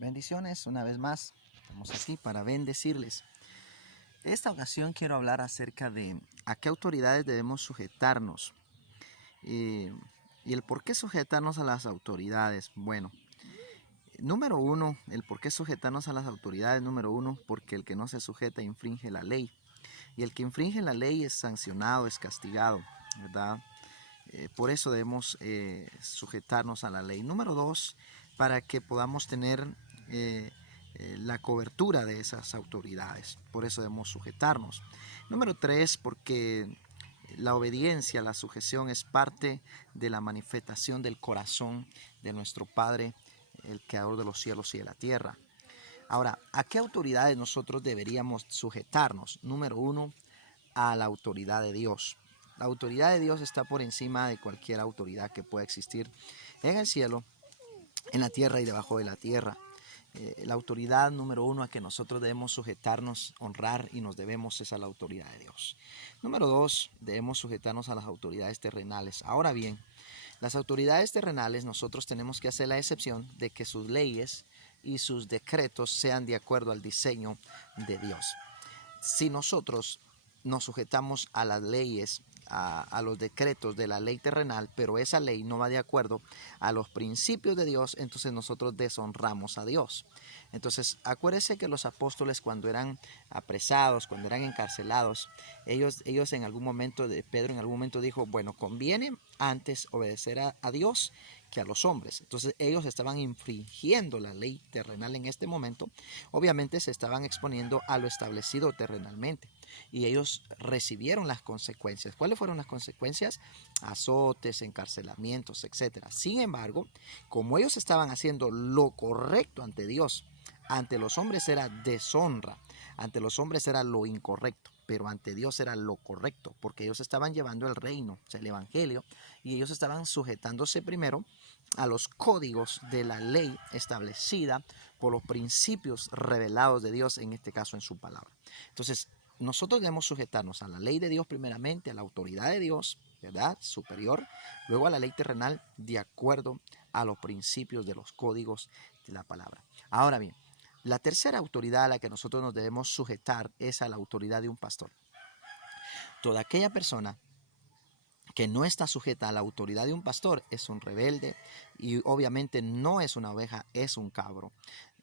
Bendiciones una vez más. Estamos aquí para bendecirles. Esta ocasión quiero hablar acerca de a qué autoridades debemos sujetarnos y el por qué sujetarnos a las autoridades. Bueno, número uno, el por qué sujetarnos a las autoridades. Número uno, porque el que no se sujeta infringe la ley. Y el que infringe la ley es sancionado, es castigado, ¿verdad? Por eso debemos sujetarnos a la ley. Número dos, para que podamos tener la cobertura de esas autoridades. Por eso debemos sujetarnos. Número tres, porque la obediencia, la sujeción es parte de la manifestación del corazón de nuestro Padre, el creador de los cielos y de la tierra. Ahora, ¿a qué autoridades nosotros deberíamos sujetarnos? Número uno, a la autoridad de Dios. La autoridad de Dios está por encima de cualquier autoridad que pueda existir en el cielo, en la tierra y debajo de la tierra. La autoridad número uno a que nosotros debemos sujetarnos, honrar y nos debemos es a la autoridad de Dios. Número dos, debemos sujetarnos a las autoridades terrenales. Ahora bien, las autoridades terrenales nosotros tenemos que hacer la excepción de que sus leyes y sus decretos sean de acuerdo al diseño de Dios. Si nosotros nos sujetamos a las leyes, a los decretos de la ley terrenal, pero esa ley no va de acuerdo a los principios de Dios, entonces nosotros deshonramos a Dios. Entonces, acuérdese que los apóstoles cuando eran apresados, cuando eran encarcelados, ellos en algún momento, Pedro en algún momento dijo, bueno, conviene antes obedecer a Dios que a los hombres. Entonces ellos estaban infringiendo la ley terrenal en este momento. Obviamente se estaban exponiendo a lo establecido terrenalmente y ellos recibieron las consecuencias. ¿Cuáles fueron las consecuencias? Azotes, encarcelamientos, etc. Sin embargo, como ellos estaban haciendo lo correcto ante Dios, ante los hombres era deshonra, ante los hombres era lo incorrecto, pero ante Dios era lo correcto, porque ellos estaban llevando el reino, o sea, el evangelio, y ellos estaban sujetándose primero a los códigos de la ley establecida por los principios revelados de Dios, en este caso en su palabra. Entonces, nosotros debemos sujetarnos a la ley de Dios primeramente, a la autoridad de Dios, ¿verdad? Superior, luego a la ley terrenal de acuerdo a los principios de los códigos de la palabra. Ahora bien, la tercera autoridad a la que nosotros nos debemos sujetar es a la autoridad de un pastor. Toda aquella persona que no está sujeta a la autoridad de un pastor es un rebelde y obviamente no es una oveja, es un cabro.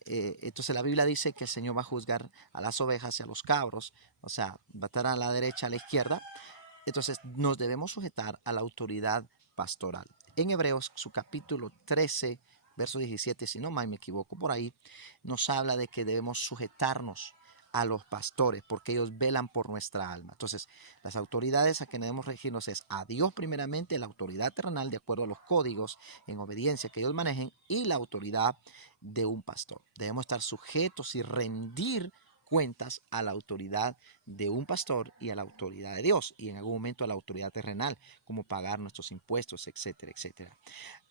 Entonces la Biblia dice que el Señor va a juzgar a las ovejas y a los cabros, o sea, va a estar a la derecha, a la izquierda. Entonces nos debemos sujetar a la autoridad pastoral. En Hebreos, su capítulo 13, verso 17, si no mal me equivoco, por ahí nos habla de que debemos sujetarnos a los pastores porque ellos velan por nuestra alma. Entonces, las autoridades a que debemos regirnos es a Dios primeramente, la autoridad terrenal de acuerdo a los códigos en obediencia que ellos manejen, y la autoridad de un pastor. Debemos estar sujetos y rendir cuentas a la autoridad de un pastor y a la autoridad de Dios, y en algún momento a la autoridad terrenal, como pagar nuestros impuestos, etcétera, etcétera.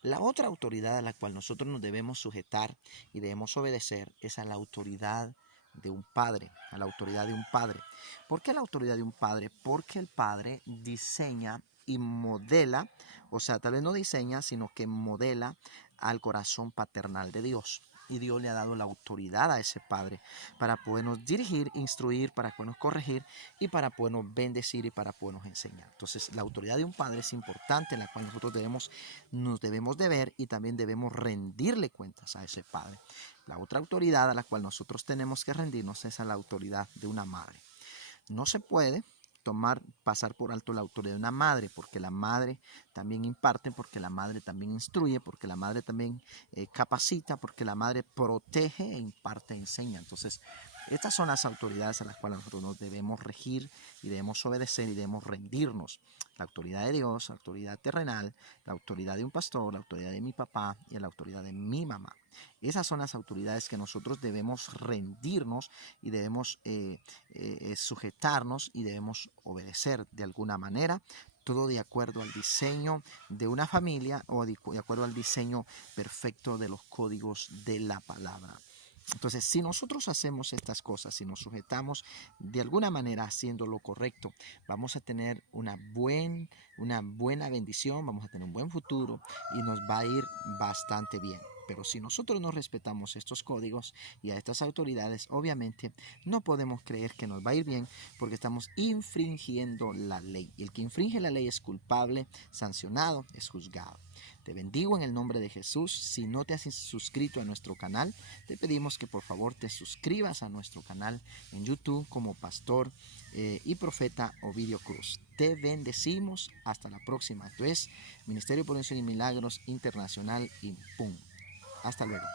La otra autoridad a la cual nosotros nos debemos sujetar y debemos obedecer es a la autoridad de un padre, a la autoridad de un padre. ¿Por qué la autoridad de un padre? Porque el padre diseña y modela, o sea, tal vez no diseña, sino que modela al corazón paternal de Dios. Y Dios le ha dado la autoridad a ese padre para podernos dirigir, instruir, para podernos corregir y para podernos bendecir y para podernos enseñar. Entonces, la autoridad de un padre es importante, en la cual nosotros nos debemos deber y también debemos rendirle cuentas a ese padre. La otra autoridad a la cual nosotros tenemos que rendirnos es a la autoridad de una madre. No se puede pasar por alto la autoridad de una madre, porque la madre también imparte, porque la madre también instruye, porque la madre también capacita, porque la madre protege e imparte e enseña. Entonces, estas son las autoridades a las cuales nosotros nos debemos regir y debemos obedecer y debemos rendirnos. La autoridad de Dios, la autoridad terrenal, la autoridad de un pastor, la autoridad de mi papá y la autoridad de mi mamá. Esas son las autoridades que nosotros debemos rendirnos y debemos sujetarnos y debemos obedecer de alguna manera, todo de acuerdo al diseño de una familia o de acuerdo al diseño perfecto de los códigos de la palabra. Entonces, si nosotros hacemos estas cosas, si nos sujetamos de alguna manera haciendo lo correcto, vamos a tener una buena bendición, vamos a tener un buen futuro y nos va a ir bastante bien. Pero si nosotros no respetamos estos códigos y a estas autoridades, obviamente no podemos creer que nos va a ir bien porque estamos infringiendo la ley. Y el que infringe la ley es culpable, sancionado, es juzgado. Te bendigo en el nombre de Jesús. Si no te has suscrito a nuestro canal, te pedimos que por favor te suscribas a nuestro canal en YouTube como Pastor y Profeta Ovidio Cruz. Te bendecimos. Hasta la próxima. Esto es Ministerio por Unción y Milagros Internacional y ¡pum! Hasta luego.